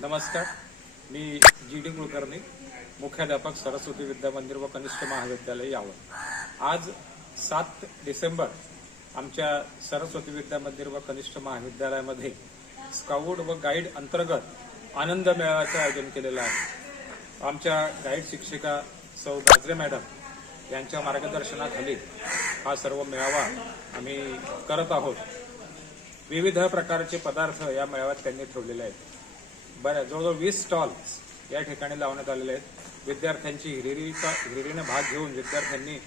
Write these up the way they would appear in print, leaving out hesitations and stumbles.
नमस्कार, मी जी.डी. कुलकर्णी, मुख्याध्यापक सरस्वती विद्या मंदिर व कनिष्ठ महाविद्यालय यावल। आज 7 डिसेंबर आमच्या सरस्वती विद्या मंदिर व कनिष्ठ महाविद्यालयामध्ये स्काउट व गाईड अंतर्गत आनंद मेळाव्याचे आयोजन केलेलं आहे। आमच्या गाईड शिक्षिका सौ गाजरे मॅडम यांच्या मार्गदर्शनाखाली हा सर्व मेळावा आम्ही करत आहोत। विविध प्रकारचे पदार्थ या मेळाव्यात त्यांनी ठेवलेले आहेत। जवळजवळ 20 स्टॉल्स या ठिकाणी लावण्यात आलेले आहेत। विद्यार्थ्यांची हिरिरीने भाग घेऊन विद्यार्थ्यांनी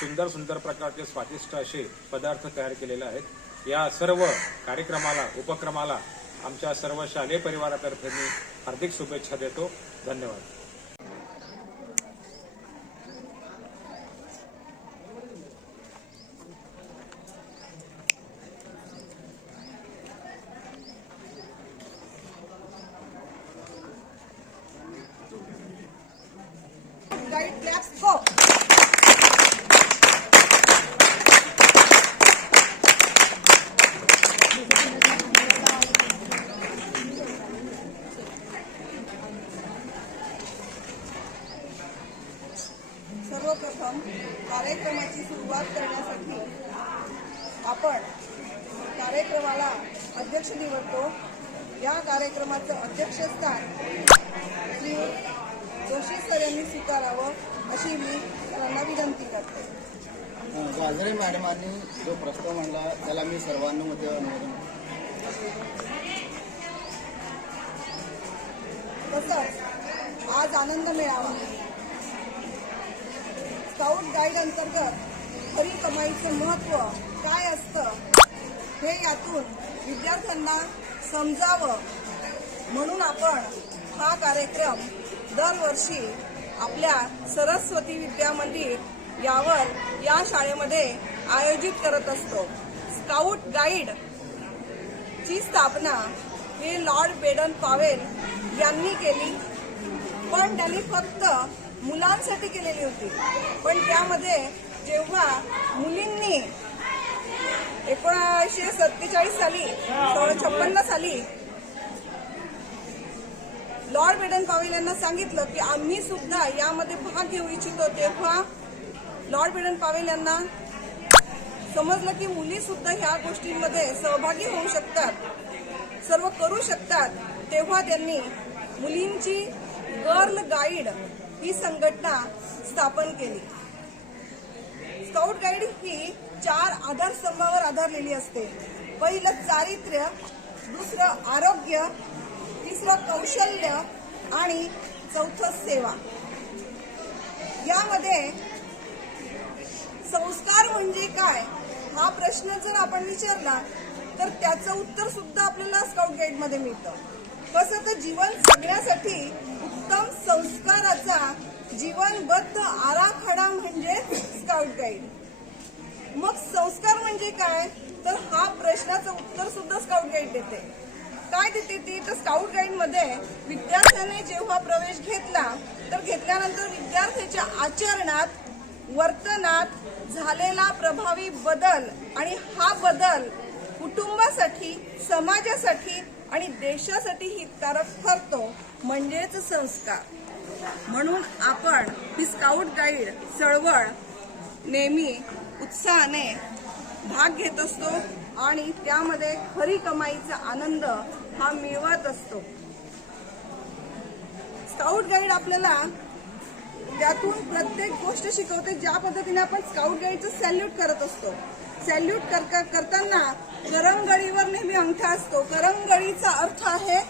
सुंदर सुंदर प्रकारचे स्वादिष्ट असे पदार्थ तयार केलेले आहेत। या सर्व कार्यक्रमाला उपक्रमाला आमच्या सर्व शालेय परिवारातर्फे मी हार्दिक शुभेच्छा देतो। धन्यवाद। गाईड क्लास गो। सर्वप्रथम कार्यक्रमाची सुरुवात करण्यासाठी आपण कार्यक्रमाला अध्यक्ष निवडतो। या कार्यक्रमाचं अध्यक्षस्थान श्री जोशी सर यांनी स्वीकारावं अशी मी त्यांना विनंती करते। गाजरे मॅडमांनी जो प्रस्ताव मांडला त्याला मी सर्वानुमते अनुमोदन। तसंच आज आनंद मेळावा स्काउट गाईड अंतर्गत खरी कमाईचं महत्त्व काय असतं हे यातून विद्यार्थ्यांना समजावं म्हणून आपण हा कार्यक्रम दरवर्षी आपल्या सरस्वती विद्या मंदिर यावल या शाळेमध्ये आयोजित करत असतो। स्काउट गाईड ची स्थापना हे लॉर्ड बेडन पॉवेल यांनी केली, पण त्यांनी फक्त मुलांसाठी केलेली होती। पण त्यामध्ये जेव्हा मुलींनी 1947 साली 56 साली लॉर्ड बेडन पॉवेल यांना सांगितलं की आम्ही सुद्धा यामध्ये भाग घेऊ इच्छितो, तेव्हा लॉर्ड बेडन पॉवेल यांना समजलं की मुली सुद्धा ह्या गोष्टींमध्ये सहभागी होऊ शकतात, सर्व करू शकतात। तेव्हा त्यांनी मुलींची गर्ल गाईड ही संघटना स्थापन केली। स्काउट गाईड ही 4 आधारस्तंभावर आधारलेली असते। पहिलं चारित्र्य, दुसरं आरोग्य, तिसरं कौशल्य आणि चौथं सेवा। यामध्ये संस्कार म्हणजे काय हा प्रश्न जर आपण विचारला तर त्याचं उत्तर सुद्धा आपल्याला स्काउट गाईड मध्ये मिळतं। कसं तर जीवन जगण्यासाठी उत्तम संस्काराचा जीवनबद्ध आराखडा म्हणजे स्काउट गाईड। मग संस्कार म्हणजे काय तर हा प्रश्नाचं उत्तर सुद्धा स्काउट गाईड देते। काय देते ती तर स्काउट गाईड मध्ये विद्यार्थ्याने जेव्हा प्रवेश घेतला तर घेतल्यानंतर विद्यार्थ्याच्या आचरणात, वर्तनात झालेला प्रभावी बदल आणि हा बदल कुटुंबासाठी, समाजासाठी आणि देशासाठी हितकारक ठरतो म्हणजेच संस्कार। म्हणून आपण ही स्काउट गाईड चळवळ नेहमी उत्साहाने भाग घेत असतो आणि त्यामध्ये खरी कमाईचा आनंद हा मिळवत असतो। स्काउट गाईड आपल्याला त्यातून प्रत्येक गोष्ट शिकवते। ज्या पद्धतीने आपण स्काउट गाईडचं सॅल्यूट करत असतो, सॅल्यूट करताना करंगळीवर नेहमी अंगठा असतो। करंगळीचा अर्थ आहे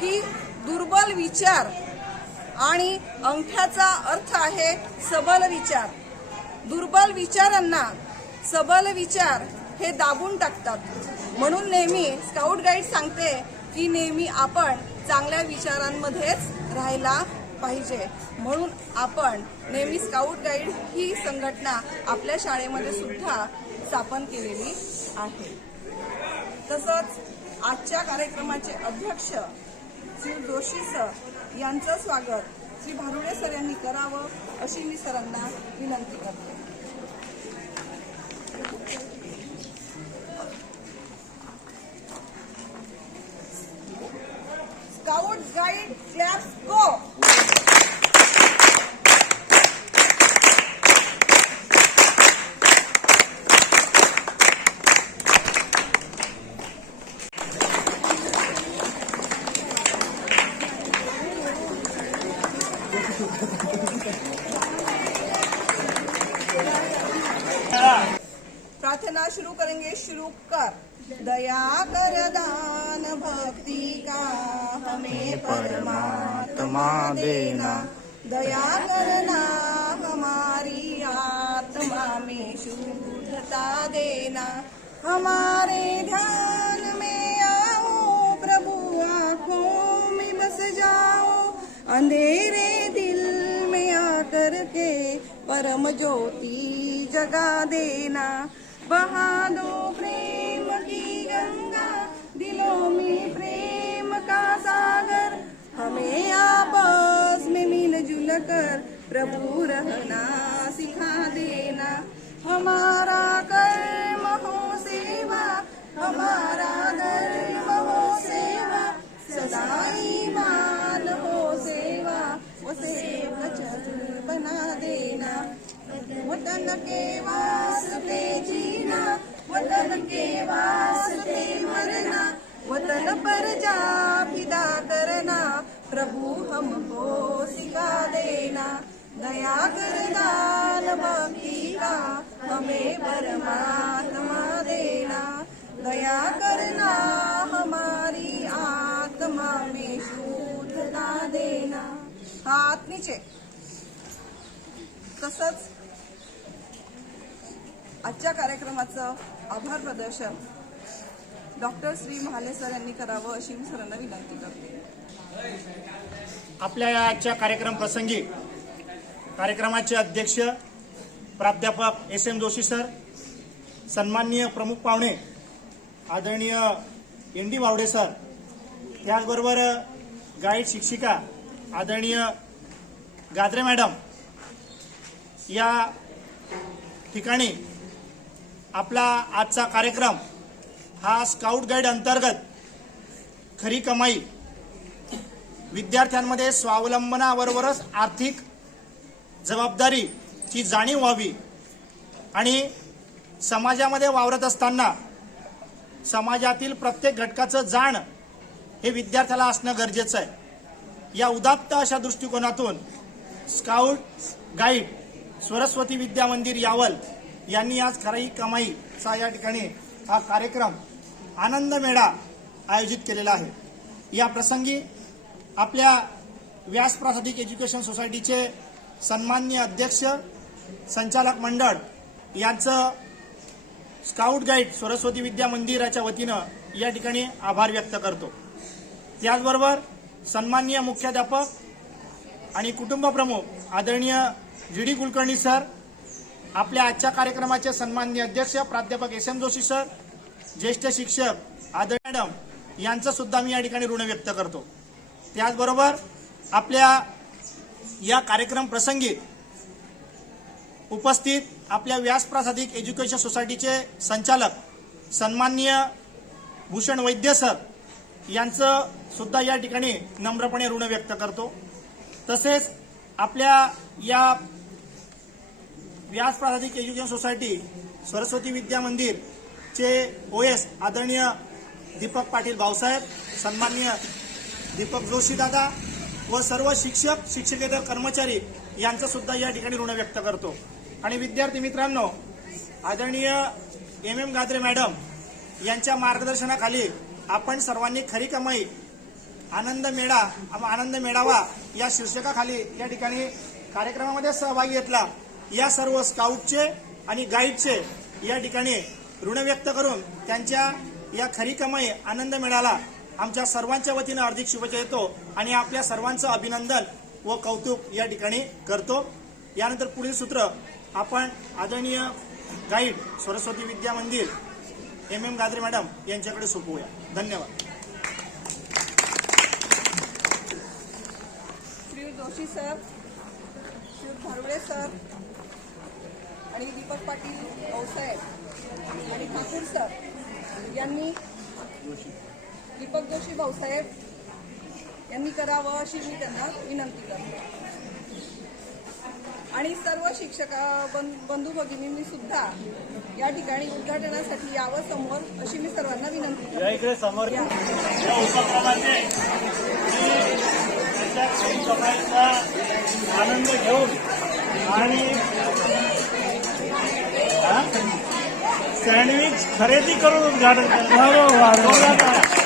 की दुर्बल विचार आणि अंगठ्याचा अर्थ आहे सबल विचार। दुर्बल विचारांना सबल विचार हे दाबून टाकतात। म्हणून नेहमी स्काउट गाईड सांगते की नेहमी आपण चांगल्या विचारांमध्येच राहायला पाहिजे। म्हणून आपण नेहमी स्काउट गाईड ही संघटना आपल्या शाळेमध्ये सुद्धा स्थापन केलेली आहे। तसंच आजच्या कार्यक्रमाचे अध्यक्ष श्री जोशी सर यांचं स्वागत श्री भारुडे सर यांनी करावं अशी मी सरांना विनंती करते। स्काउट गाईड क्लॅप्स गो. प्रार्थना शुरू करेंगे. शुरू कर. दया कर दान भक्ति का हमें परमात्मा देना. दया करना हमारी आत्मा में शुद्धता देना. हमारे ध्यान में आओ प्रभु, आँखों में बस जाओ. अंधेरे दिल में आकर के परम ज्योति जगा देना. बहा दो प्रेम की गंगा, दिलों में प्रेम का सागर. हमें आपस में मिलजुल कर प्रभु रहना सिखा देना. हमारा कर्म हो सेवा, हमारा धर्म हो सेवा. सदा ईमान हो सेवा, वो सेवक चल बना देना. वतन के वास्ते जीना, वतन के वास्ते मरना. वतन पर जा फिदा करना, प्रभु हमको सिखा देना. दया कर दान भक्ति का हमें परमात्मा देना. दया करना हमारी आत्मा में शुद्धता देना. हात नीचे. तसंच आजच्या कार्यक्रमाचं आभार प्रदर्शन डॉक्टर श्री महाले सर यांनी करावं अशी मी सरांना विनंती करते. आपल्या या आजच्या कार्यक्रम प्रसंगी कार्यक्रमाचे अध्यक्ष प्राध्यापक SM जोशी सर, सन्माननीय प्रमुख पाहुणे आदरणीय ND वावडे सर, त्याचबरोबर गाईड शिक्षिका आदरणीय गाद्रे मॅडम, या ठिकाणी आपला आजचा कार्यक्रम हा स्काउट गाईड अंतर्गत खरी कमाई, विद्यार्थ्यांमध्ये स्वावलंबनाबरोबरच आर्थिक जबाबदारीची जाणीव व्हावी आणि समाजामध्ये वावरत असताना समाजातील प्रत्येक घटकाचं जाण हे विद्यार्थ्याला असणं गरजेचं आहे. या उदात्त अशा दृष्टिकोनातून स्काउट गाईड सरस्वती विद्या मंदिर यावल यांनी आज खरी कमाईचा या ठिकाणी हा कार्यक्रम आनंद मेळा आयोजित केलेला आहे. या प्रसंगी आपल्या व्यास प्रासादिक एज्युकेशन सोसायटीचे सन्माननीय अध्यक्ष, संचालक मंडळ यांचं स्काउट गाईड सरस्वती विद्या मंदिराच्या वतीनं या ठिकाणी आभार व्यक्त करतो. त्याचबरोबर सन्माननीय मुख्याध्यापक आणि कुटुंब प्रमुख आदरणीय GD कुलकर्णी सर, आपल्या आजच्या कार्यक्रमाचे सन्माननीय अध्यक्ष प्राध्यापक SM जोशी सर, ज्येष्ठ शिक्षक आदरणीय मॅडम यांचं सुद्धा मी या ठिकाणी ऋण व्यक्त करतो. त्याचबरोबर आपल्या या कार्यक्रम प्रसंगी उपस्थित आपल्या व्यास प्रासादिक एज्युकेशन सोसायटीचे संचालक सन्माननीय भूषण वैद्य सर यांचं सुद्धा या ठिकाणी नम्रपणे ऋण व्यक्त करतो. तसेच आपल्या या व्यास प्रासादिक education society Saraswati Vidya मंदिरचे OS आदरणीय दीपक पाटील भाऊसाहेब, सन्माननीय दीपक जोशी दादा व सर्व शिक्षक शिक्षकेतर कर्मचारी यांचं सुद्धा या ठिकाणी ऋण व्यक्त करतो. आणि विद्यार्थी मित्रांनो, आदरणीय MM गाद्रे मॅडम यांच्या मार्गदर्शनाखाली आपण सर्वांनी खरी कमाई आनंद मेळावा या शीर्षकाखाली या ठिकाणी कार्यक्रमामध्ये सहभागी घेतला. या सर्व स्काउटचे आणि गाईडचे या ठिकाणी ऋण व्यक्त करून त्यांच्या या खरी कमाई आनंद मेळाला आमच्या सर्वांच्या वतीनं हार्दिक शुभेच्छा देतो आणि आपल्या सर्वांचं अभिनंदन व कौतुक या ठिकाणी करतो. यानंतर पुढील सूत्र आपण आदरणीय गाईड सरस्वती विद्या मंदिर MM गाद्रे मॅडम यांच्याकडे सोपवूया. धन्यवाद. श्री जोशी सर, श्री धारुळे सर आणि दीपक पाटील भाऊसाहेब आणि ठाकूर सर यांनी दीपक जोशी भाऊसाहेब यांनी करावं अशी मी त्यांना विनंती करते. आणि सर्व शिक्षक बंधू भगिनींनी सुद्धा या ठिकाणी उद्घाटनासाठी यावं समोर अशी मी सर्वांना विनंती करते. इकडे समोर या उपक्रमाचे सफाईचा आनंद घेऊन आणि सँडविच खरेदी करून उद्घाटन केलं.